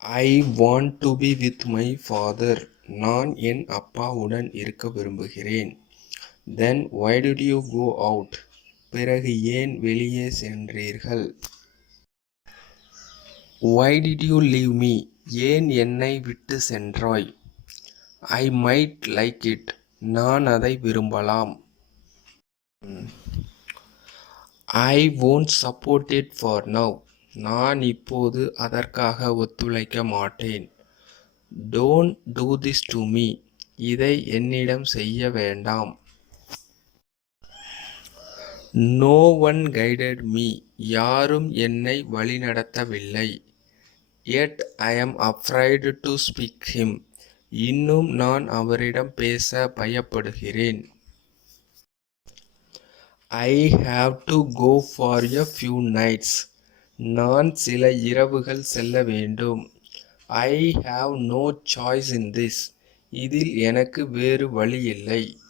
I want to be with my father. நான் என் அப்பாவுடன் இருக்க விரும்புகிறேன். தென் why did you go out? பிறகு ஏன் வெளியே சென்றீர்கள்? why did you leave me? ஏன் என்னை விட்டு சென்றாய்? I might like it. நான் அதை விரும்பலாம். I won't support it for now. நான் இப்போது அதற்காக ஒத்துழைக்க மாட்டேன். Don't do this to me. இதை என்னிடம் செய்ய வேண்டாம். No one guided me. யாரும் என்னை வழிநடத்தவில்லை. Yet I am afraid to speak him. இன்னும் நான் அவரிடம் பேச பயப்படுகிறேன். I have to go for a few nights. நான் சில இரவுகள் செல்ல வேண்டும். I have no choice in this. இதில் எனக்கு வேறு வழி இல்லை.